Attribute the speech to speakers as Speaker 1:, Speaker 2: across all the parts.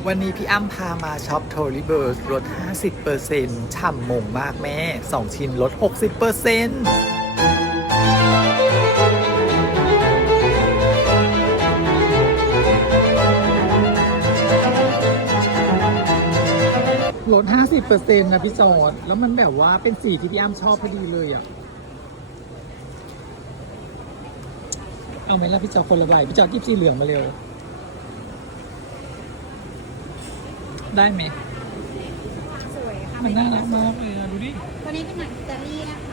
Speaker 1: วันนี้พี่อ้ำพามาช็อปโทริเบิร์สลด 50% ฉ่ำมงมากแม่ 2 ชิ้นลด 60%ลด 50% นะพี่จอด แล้วมันแบบว่าเป็นสีที่พี่อ้ำชอบพอดีเลยอ่ะ เอาไหมล่ะพี่จอดคนละใบพี่จอดกิบสีเหลืองมาเร็ว ได้ไหม
Speaker 2: สวยค่ะ
Speaker 1: มันน่ารักมากเลยอะดูดิ
Speaker 2: ตัวนี้เป็นหนังอิตาลีนะคะ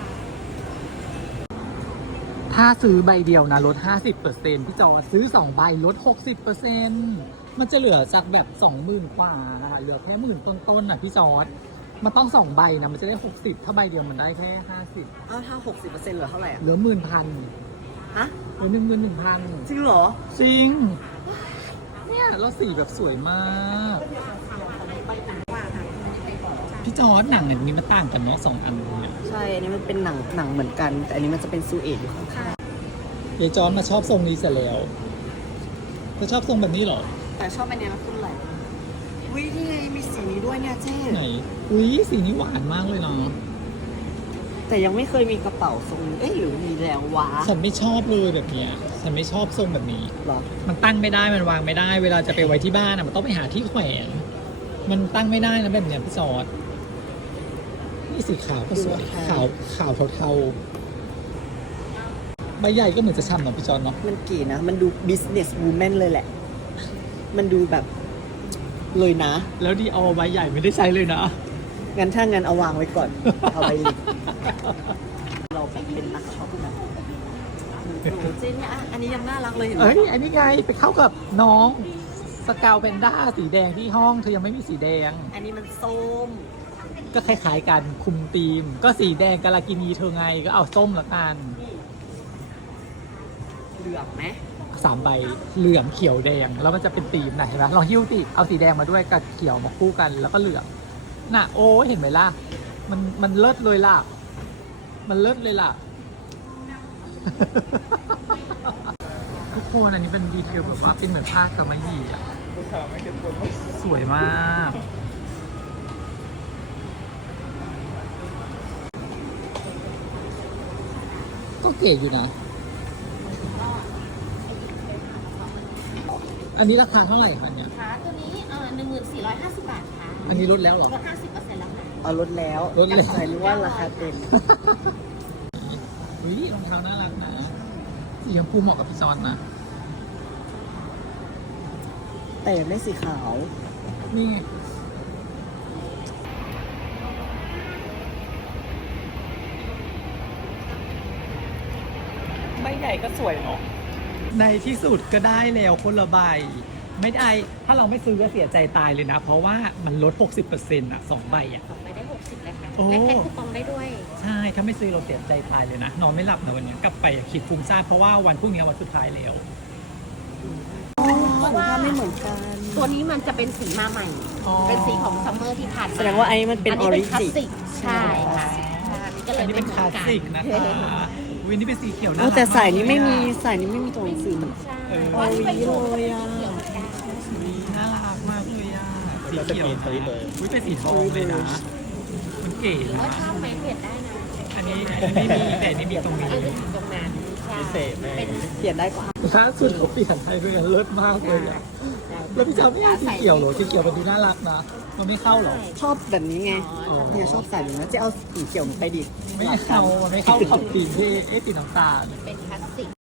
Speaker 1: ถ้าซื้อใบเดียวนะลด 50%พี่จอซื้อ 2 ใบลด 60%มันจะเหลือจากแบบ 20,000 กว่านะคะเหลือแค่10,000ต้นๆน่ะพี่จอดมันต้อง 2 ใบนะมันจะได้ 60 ถ้าใบเดียวมันได้แค่ 50
Speaker 3: อ้าวถ้า 60%เหลือเท่าไหร่อ่ะ
Speaker 1: เหลือ10,000
Speaker 3: ฮะ
Speaker 1: เหลือ11,000
Speaker 3: จริงเหรอ
Speaker 1: จริง เนี่ยแล้วสีแบบสวยมาก พี่จอร์ดหนังอันนี้มันต่างกันเนาะ2 อันเนี่ย
Speaker 3: ใช่ อันนี้มันเป็นหนังเหมือนกัน แต่อันนี้มันจะเป็นซูเอทอยู่ข้าง
Speaker 1: ยายจอร์ดมาชอบทรงนี้เสร็จแล้วเธอชอบทรงแบบนี้เหรอ
Speaker 3: ๆแต่ชอบอันนี้มันขึ้นไหลวินี่ไงมีสีนี้ด้วยเนี่ยเจ๊
Speaker 1: ไหน อุ้ยสีนี้หวานมากเลยเนาะ
Speaker 3: แต่ยังไม่เคยมีกระเป๋าทรงนี้เอ้ยหรือมีแล้ววะ
Speaker 1: ฉันไม่ชอบเลยแบบเนี้ยฉันไม่ชอบทรงแบบนี้
Speaker 3: เหรอ
Speaker 1: มันตั้งไม่ได้ มันวางไม่ได้ เวลาจะไปไว้ที่บ้านอะมันต้องไปหาที่แขวน มันตั้งไม่ได้นะแบบเนี้ยพี่จอร์ดนี่สีขาวก็สวย ขาวเทาๆใบใหญ่ก็เหมือนจะช่ำเนาะพี่จอร์ดเนาะ
Speaker 3: มันเก๋นะ มันดู business woman เลยแหละ มันดูแบบเลยนะ
Speaker 1: แล้วดีเอาใบใหญ่ไม่ได้ใช้เลยนะ
Speaker 3: งั้นถ้างั้นเอาวางไว้ก่อน เอาไว้ลิเราเป็นนักช็อปนะเจ๊เนี่ยอันนี้ยังน่ารักเลยเห็นไหม
Speaker 1: เอ้ย อันนี้ไงไปเข้ากับน้องสกาวแพนด้าสีแดงที่ห้องเธอยังไม่มีสีแดง
Speaker 3: อันนี้มันส้ม
Speaker 1: ก็คล้ายๆกันคุมธีม ก็สีแดงกาลากินีเธอไงก็เอาส้มละกัน
Speaker 3: เหลืองไหม
Speaker 1: 3 ใบเหลืองเขียวแดงแล้วมันจะเป็นธีมนะเห็นไหมลองหิ้วติเอาสีแดงมาด้วยกับเขียวมาคู่กันแล้วก็เหลืองน่ะโอ้เห็นไหมล่ะมันเลิศเลยล่ะ มันเลิศเลยล่ะ ทุกคนอันนี้เป็นดีเทลแบบว่าเป็นเหมือนผ้ากำมะหยี่อะสวยมาก ก็เก๋อยู่นะ อันนี้ราคาเท่าไหร่คะเนี่ย
Speaker 2: ค่ะตัวนี้1450 บาทค่ะ
Speaker 1: อันนี้ลดแล้วเหรอ
Speaker 2: ลด 50%แล้วค่ะ
Speaker 3: เอาลดแล้ว
Speaker 1: ลดแล้ว
Speaker 3: แต่รู้ว่าราคาเต็ม
Speaker 1: อุ้ยรองเท้าน่ารักนะสีชมพูเหมาะกับพี่จอนนะ
Speaker 3: แต่ยังได้สีขาว
Speaker 1: นี่ไงใบใหญ่ก็สวยเนาะในที่สุดก็ได้แล้วคนละใบ ไม่ได้ ถ้าเราไม่ซื้อก็เสียใจตายเลยนะ เพราะว่ามันลด 60%อ่ะ2 ใบอ่ะ
Speaker 2: 2 ไปได้ 60เลยค่ะ
Speaker 1: โอ้
Speaker 2: ได้แพ็คคูปองได้ด้วย
Speaker 1: ใช่ ถ้าไม่ซื้อเราเสียใจตายเลยนะ นอนไม่หลับนะวันนี้กลับไปคิดฟุ้งซ่านเพราะว่าวันพรุ่งนี้วันสุดท้ายแล้ว
Speaker 2: เพราะว่า
Speaker 3: ไม่เหมือนกัน
Speaker 2: ตัวนี้มันจะเป็นสีมาใหม่
Speaker 1: อ๋อ
Speaker 2: เป็นสีของซัมเมอร์ที่ผ่านมา
Speaker 3: แสดงว่าไอ้มันเป็นออริ
Speaker 2: คลาส
Speaker 3: จิ
Speaker 2: สิกใช่ค่ะก็เลย
Speaker 1: อันนี้เป็นคลาสสิกนะคะวินนี่เป็นสีเขียวนะ
Speaker 3: แต่สายนี้ไม่มีสายนี้ไม่มีตัวหนังสือ
Speaker 2: ใช่
Speaker 1: เออ
Speaker 2: ว่าที่เป็นโชว์
Speaker 3: เลยอะ
Speaker 2: เขียวเหมือนกัน
Speaker 1: น่ารักมากเลยอ่ะสีเขียวนะวิเป็นสีทองเลยนะ มันเก๋
Speaker 2: หรือ
Speaker 1: นะ
Speaker 2: ว่าชอบไหมเปลี่ยนได้นะ
Speaker 1: อันนี้ไม่มีแต่อันนี่มีตรงนี้
Speaker 2: ตรงนั้นใช่เป็น
Speaker 3: เปลี่ยนได้กว่า
Speaker 1: ล่าสุดเขาเปลี่ยนไทยด้วยกันเลิศมากเลยอะแล้วพี่จำไม่เอาสีเขียวเหรอสีเขียวมันดูน่ารักนะมันไม่เข้าเหรอ
Speaker 3: ชอบแบบนี้ไง
Speaker 1: อ๋อ
Speaker 3: เนี่ยชอบใส่อย่างนี้นจะเอาสีเขียวไปดิ
Speaker 1: ไม่เข้ามันไม่เข้ากับสีที่สีน้ำตาล
Speaker 2: เป็นคลาสสิก